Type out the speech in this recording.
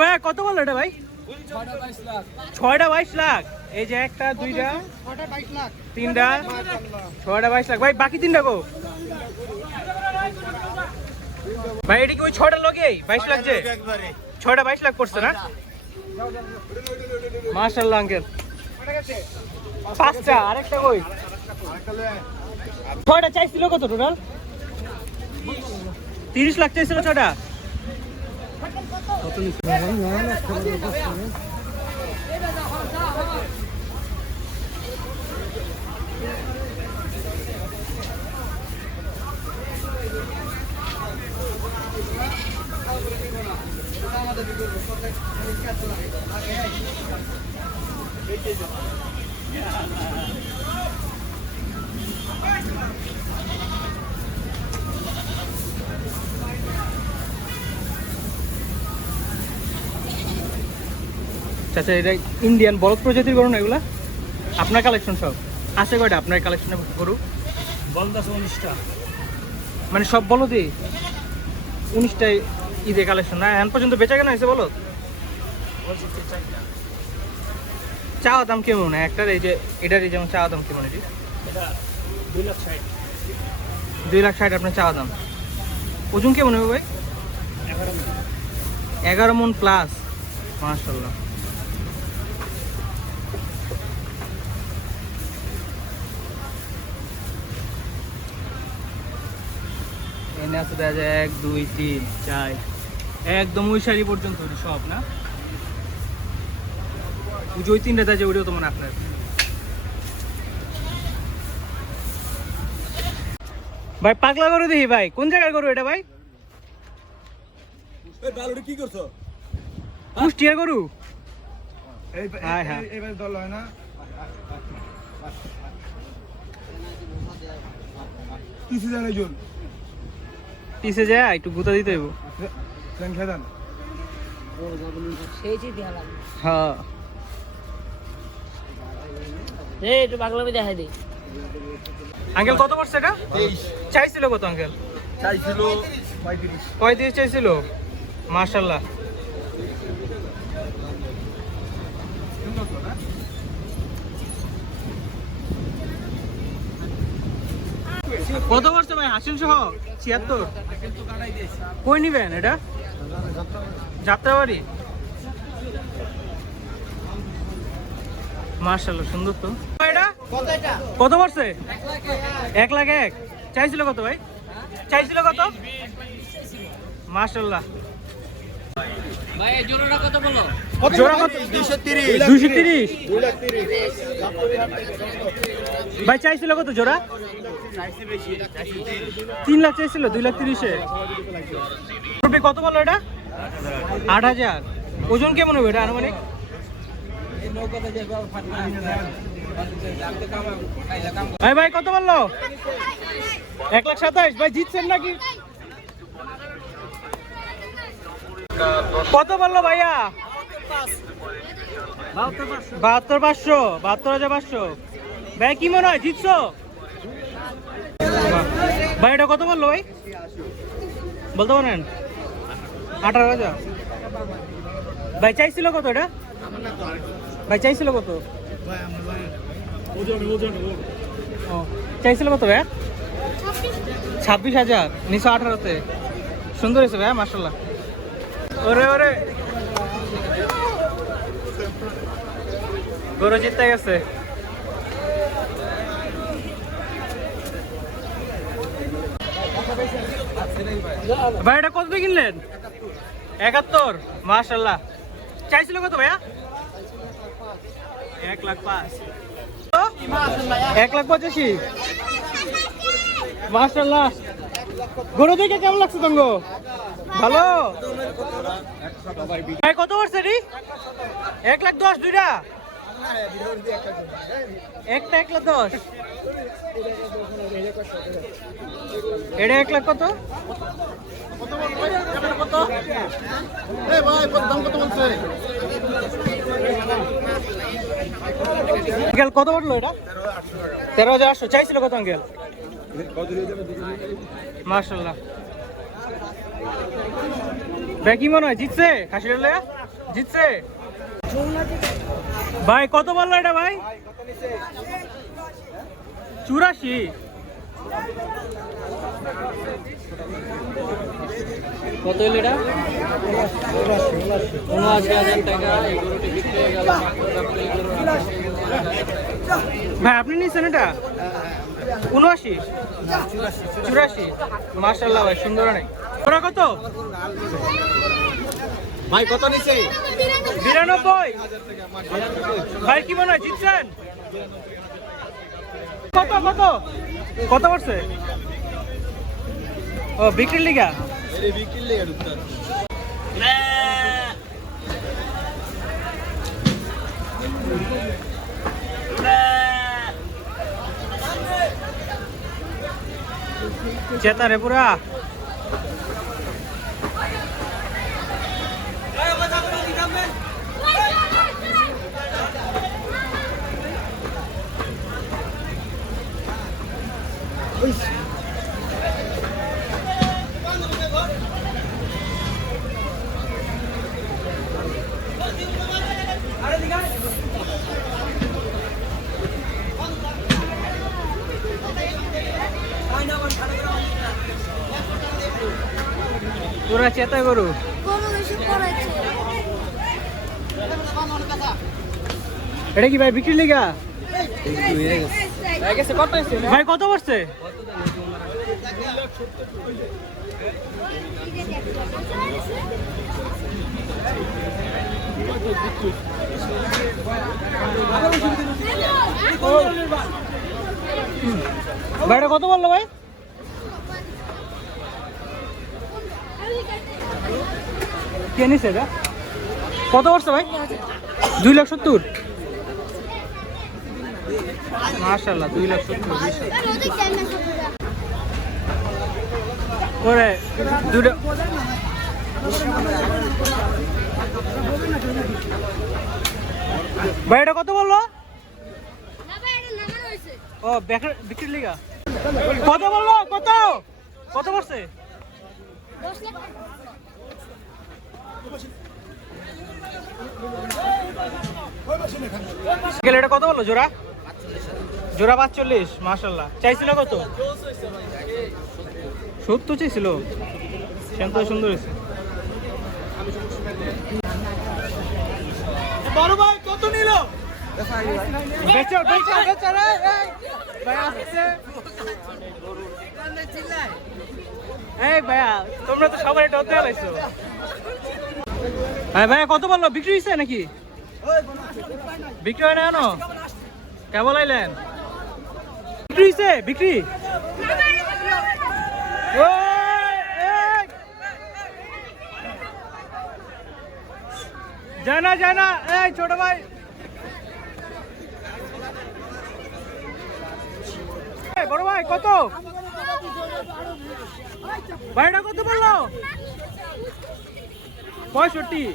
ভাইয়া কত বললো এটা ভাই? 6টা 22 লাখ। এই যে একটা, দুইটা, 3টা, 6টা 22 লাখ। ভাই বাকি 3টা গো ভাই? এটা কি ওই 6টা লগেই 22 লাখ? যে 6টা 22 লাখ পড়ছে না? মাশাআল্লাহ আঙ্কেল। 5টা, আরেকটা কই? 6টা চাইছিল কত টোটাল? 30 লাখ চাইছিল 6টা। আচ্ছা, এটা ইন্ডিয়ান বলদ প্রজাতির গরু না এগুলা? আপনার কালেকশন সব আছে কয়টা আপনার কালেকশনে গরু? বলদ আছে 19টা। মানে সব বলদই 19টাই ঈদে কালেকশন না? এখন পর্যন্ত বেচা কেনা হয়েছে বলদ? চাওয়া দাম কেমন একটার? এই যে এটারই যেমন চাওয়া দাম কেমন? এটি 2,60,000 আপনার চাওয়া দাম। ওজন কেমন হবে ভাই? 11 মণ প্লাস। মাশাআল্লাহ। এনে আছে দেখা যায় 1 2 3 4 একদম ওই সারি পর্যন্ত সব না? ওই 3টা দেখা যায় ওইটাও তো মানে আপনার। ভাই পাগলা গরু দেখি ভাই। কোন জায়গার গরু এটা ভাই? কি করছো? কুষ্টিয়ার গরু? পিছে যায় একটু গুতা দিতে হইব। হ্যাঁ একটু পাগলামি দেখাই দিই। আঙ্কেল কত পড়ছে এটা? 23 চাইছিল কত আঙ্কেল? চাইছিল 35 চাইছিল। মাশাআল্লাহ। কত পড়ছে ভাই হাসিল সহ? 76। কই নিবেন এটা? যাত্রাবাড়ি। মাশাআল্লাহ সুন্দর তো। এটা কত পড়ছে? 1 লাখ 1। চাইছিল কত ভাই? চাইছিল কত? মাশাআল্লাহ। ভাই জোড়াটা কত বলো? জোড়া কত? 230 230। ভাই চাইছিল কত জোড়া? 3 লাখ চাইছিল, 2,30,000-এ। কত বলো এটা? 8,000। ওজন কেমন হবে এটা আনুমানিক? ভাই ভাই কত বললো? 1,27,000। ভাই জিতছেন নাকি? কত বললো ভাইয়া? 72,500। 72,500। ভাই কি মনে হয় জিতছো? ভাই এটা কত বললো ভাই? বলতে পারেন? 18,000। ভাই চাইছিল কত এটা? ভাই চাইছিল কত? চাইছিল কত ভাই? 26,000। 918-তে। সুন্দর হয়েছে ভাই মাশাআল্লাহ। ওরে ওরে গরু জিততে গেছে। ভাই এটা কত দিয়ে কিনলেন? 71। মাশাআল্লাহ। চাইছিল কত ভাইয়া? 1,05,000। 1,85,000। মাশাআল্লাহ। গরু দেখে কেমন লাগছে তঙ্গ? ভালো। ভাই কত পড়ছে রে? 1,10,000 দুইটা? একটা 1,10,000। এটা 1 লাখ কত? আঙ্কেল কত পড়লো এটা? 13,800। চাইছিল কত আঙ্কেল? মাশাআল্লাহ। ভাই কি মনে হয় জিতছে খাসির লেয়া জিতছে ভাই কত বললো এটা ভাই 84 কত হইল এটা ৭৯,০০০ টাকা এই গরুটি বিক্রি হয়ে গেল ভাই আপনি নিয়েছেন এটা ৭৯ 84 মাশাআল্লাহ ভাই সুন্দর অনেক ওরা কত ভাই কত নিছে 92 ভাই কি মনে হয় জিতছেন কত কত কত পড়ছে ও বিক্রির লিগা এই বিক্রির লেগে ঢুকতে চেতা রে পুরা পুরা চেতা গরু এটা কি ভাই বিক্রির লিগা ভাই কত পড়ছে ভাই এটা কত বললো ভাই কে নিছে এটা কত পড়ছে ভাই 2,70,000 মাশাআল্লাহ 2,70,000 ওরে দুটো ভাই এটা কত বললো ও বিক্রির লিগা কত বললো কত কত পড়ছে এটা কত বললো জোড়া জোড়া 45 মাশাআল্লাহ চাইছিল কত 70 চাইছিল শান্ত সুন্দর হয়েছে বড় ভাই কত নিল বেচো বেচো বেচো রে ভাই আসছে এই ভাইয়া তোমরা তো সবাই ডর দিয়ে লাইছো ভাই কত বললো বিক্রি হয়েছে নাকি বিক্রি হয় না কেন কেবল আইলেন বিক্রি হয়েছে বিক্রি জানা জানা এই ছোট ভাই বড় ভাই কত ভাইটা কত বললো 65